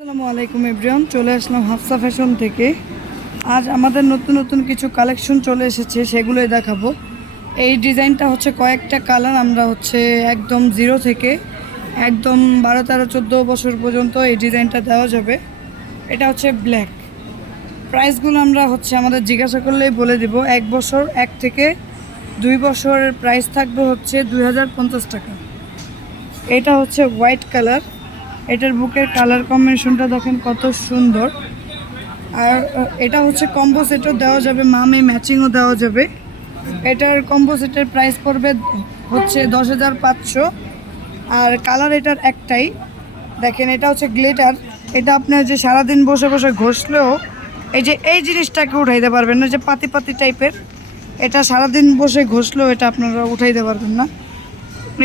আসসালামু আলাইকুম, এভরিওয়ান। চলে আসলাম হাফসা ফ্যাশন থেকে। আজ আমাদের নতুন নতুন কিছু কালেকশন চলে এসেছে, সেগুলোই দেখাবো। এই ডিজাইনটা হচ্ছে কয়েকটা কালার, আমরা হচ্ছে একদম জিরো থেকে একদম বারো, তেরো, চোদ্দ বছর পর্যন্ত এই ডিজাইনটা দেওয়া যাবে। এটা হচ্ছে ব্ল্যাক। প্রাইসগুলো আমরা হচ্ছে আমাদের জিজ্ঞাসা করলেই বলে দিব, এক বছর, এক থেকে দুই বছরের প্রাইস থাকবে হচ্ছে দু হাজার পঞ্চাশ টাকা। এটা হচ্ছে হোয়াইট কালার। এটার বুকের কালার কম্বিনেশনটা দেখেন কত সুন্দর। আর এটা হচ্ছে কম্বো সেটও দেওয়া যাবে মামে ম্যাচিংও দেওয়া যাবে। এটার কম্বো সেটের প্রাইস পড়বে হচ্ছে দশ হাজার পাঁচশো। আর কালার এটার একটাই। দেখেন, এটা হচ্ছে গ্লেটার এটা আপনার যে সারাদিন বসে বসে ঘষলেও এই যে, এই জিনিসটাকে উঠাইতে পারবেন না, যে পাতি পাতি টাইপের এটা সারাদিন বসে ঘষলেও এটা আপনারা উঠাইতে পারবেন না।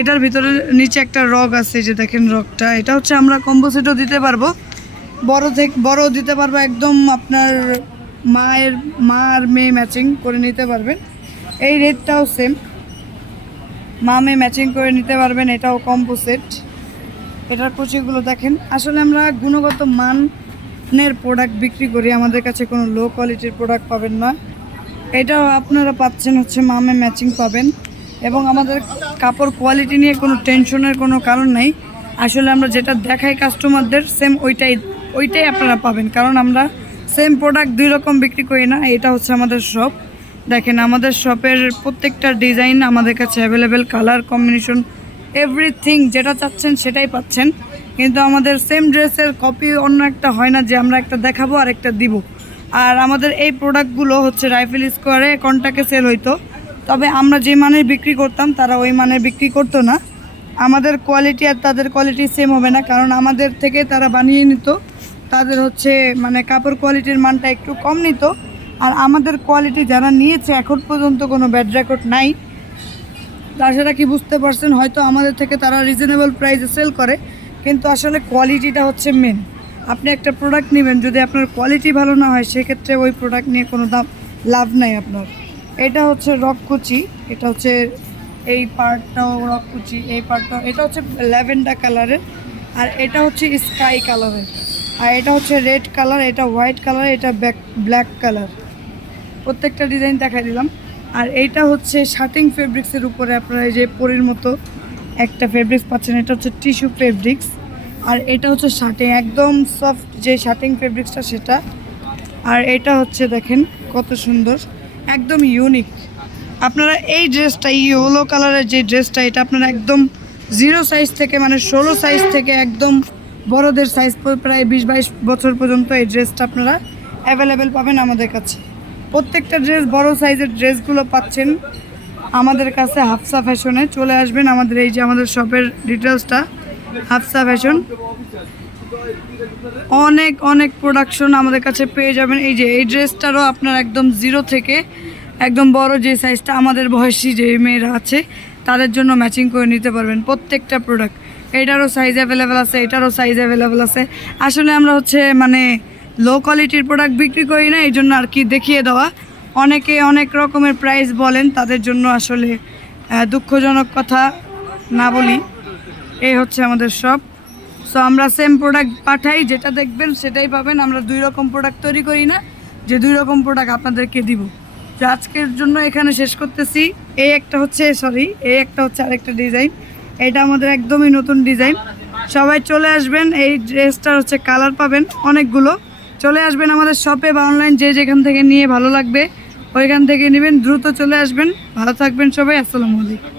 এটার ভিতরে নিচে একটা রগ আছে যে দেখেন রগটা। এটা হচ্ছে আমরা কম্বো সেটও দিতে পারব। বড় থেকে বড় দিতে পারব, একদম আপনার মায়ের, মা আর মেয়ে ম্যাচিং করে নিতে পারবেন। এই রেটটাও সেম মা, মেয়ে ম্যাচিং করে নিতে পারবেন, এটাও কম্পোসেট এটার কুচিগুলো দেখেন। আসলে আমরা গুণগত মানের প্রোডাক্ট বিক্রি করি, আমাদের কাছে কোনো লো কোয়ালিটির প্রোডাক্ট পাবেন না। এটাও আপনারা পাচ্ছেন হচ্ছে মামে ম্যাচিং পাবেন। এবং আমাদের কাপড় কোয়ালিটি নিয়ে কোনো টেনশনের কোনো কারণ নাই। আসলে আমরা যেটা দেখাই কাস্টমারদের সেম ওইটাই ওইটাই আপনারা পাবেন। কারণ আমরা সেম প্রোডাক্ট দুই রকম বিক্রি করি না, এটা হচ্ছে আমাদের শপ দেখেন, আমাদের শপের প্রত্যেকটা ডিজাইন আমাদের কাছে অ্যাভেলেবেল কালার কম্বিনেশন এভরিথিং যেটা চাচ্ছেন সেটাই পাচ্ছেন। কিন্তু আমাদের সেম ড্রেসের কপি অন্য একটা হয় না যে আমরা একটা দেখাবো আর একটা দিব। আর আমাদের এই প্রোডাক্টগুলো হচ্ছে রাইফেল স্কোয়ারে কন্টাকে সেল হইতো। তবে আমরা যে মানের বিক্রি করতাম, তারা ওই মানের বিক্রি করতো না। আমাদের কোয়ালিটি আর তাদের কোয়ালিটি সেম হবে না, কারণ আমাদের থেকে তারা বানিয়ে নিত। তাদের হচ্ছে মানে কাপড় কোয়ালিটির মানটা একটু কম নিত। আর আমাদের কোয়ালিটি যারা নিয়েছে, এখন পর্যন্ত কোনো ব্যাড রেকর্ড নাই। তাছাড়া কি বুঝতে পারছেন, হয়তো আমাদের থেকে তারা রিজনেবল প্রাইসে সেল করে, কিন্তু আসলে কোয়ালিটিটা হচ্ছে মেন আপনি একটা প্রোডাক্ট নেবেন, যদি আপনার কোয়ালিটি ভালো না হয়, সেক্ষেত্রে ওই প্রোডাক্ট নিয়ে কোনো দাম, লাভ নাই আপনার। এটা হচ্ছে রককুচি, এটা হচ্ছে এই পার্টটাও রককুচি, এই পার্টটাও এটা হচ্ছে ল্যাভেন্ডার কালারের, আর এটা হচ্ছে স্কাই কালারের, আর এটা হচ্ছে রেড কালার, এটা হোয়াইট কালার, এটা ব্যাক, ব্ল্যাক কালার। প্রত্যেকটা ডিজাইন দেখাই দিলাম। আর এইটা হচ্ছে শার্টিং ফেব্রিক্সের উপরে আপনারা এই যে পরির মতো একটা ফেব্রিক্স পাচ্ছেন, এটা হচ্ছে টিস্যু ফেব্রিক্স, আর এটা হচ্ছে শার্টিং একদম সফট যে শার্টিং ফেব্রিক্সটা সেটা। আর এটা হচ্ছে দেখেন কত সুন্দর। একদম ইউনিক আপনারা এই ড্রেসটা ইয়েলো কালারের যে ড্রেসটা এটা আপনারা একদম জিরো সাইজ থেকে মানে ষোলো সাইজ থেকে একদম বড়দের সাইজ প্রায় বিশ বাইশ বছর পর্যন্ত এই ড্রেসটা আপনারা অ্যাভেলেবেল পাবেন আমাদের কাছে। প্রত্যেকটা ড্রেস বড় সাইজের ড্রেসগুলো পাচ্ছেন আমাদের কাছে হাফসা ফ্যাশনে চলে আসবেন আমাদের এই যে আমাদের শপের ডিটেলসটা হাফসা ফ্যাশন অনেক অনেক প্রোডাকশন আমাদের কাছে পেয়ে যাবেন। এই যে, এই ড্রেসটারও আপনার একদম জিরো থেকে একদম বড় যে সাইজটা আমাদের বয়সী যে মেয়েরা আছে, তাদের জন্য ম্যাচিং করে নিতে পারবেন প্রত্যেকটা প্রোডাক্ট এটারও সাইজ অ্যাভেলেবেল আছে, এটারও সাইজ অ্যাভেলেবেল আছে। আসলে আমরা হচ্ছে মানে লো কোয়ালিটির প্রোডাক্ট বিক্রি করি না এই জন্য আর কি দেখিয়ে দেওয়া। অনেকে অনেক রকমের প্রাইস বলেন, তাদের জন্য আসলে দুঃখজনক কথা না বলি। এই হচ্ছে আমাদের সব সো আমরা সেম প্রোডাক্ট পাঠাই, যেটা দেখবেন সেটাই পাবেন। আমরা দুই রকম প্রোডাক্ট তৈরি করি না, যে দুই রকম প্রোডাক্ট আপনাদেরকে দিব। তো আজকের জন্য এখানে শেষ করতেছি। এই একটা হচ্ছে সরি এই একটা হচ্ছে আরেকটা ডিজাইন এটা আমাদের একদমই নতুন ডিজাইন সবাই চলে আসবেন, এই ড্রেসটার হচ্ছে কালার পাবেন অনেকগুলো। চলে আসবেন আমাদের শপে বা অনলাইন যে যেখান থেকে নিয়ে ভালো লাগবে, ওইখান থেকে নেবেন। দ্রুত চলে আসবেন। ভালো থাকবেন সবাই, আসসালামু আলাইকুম।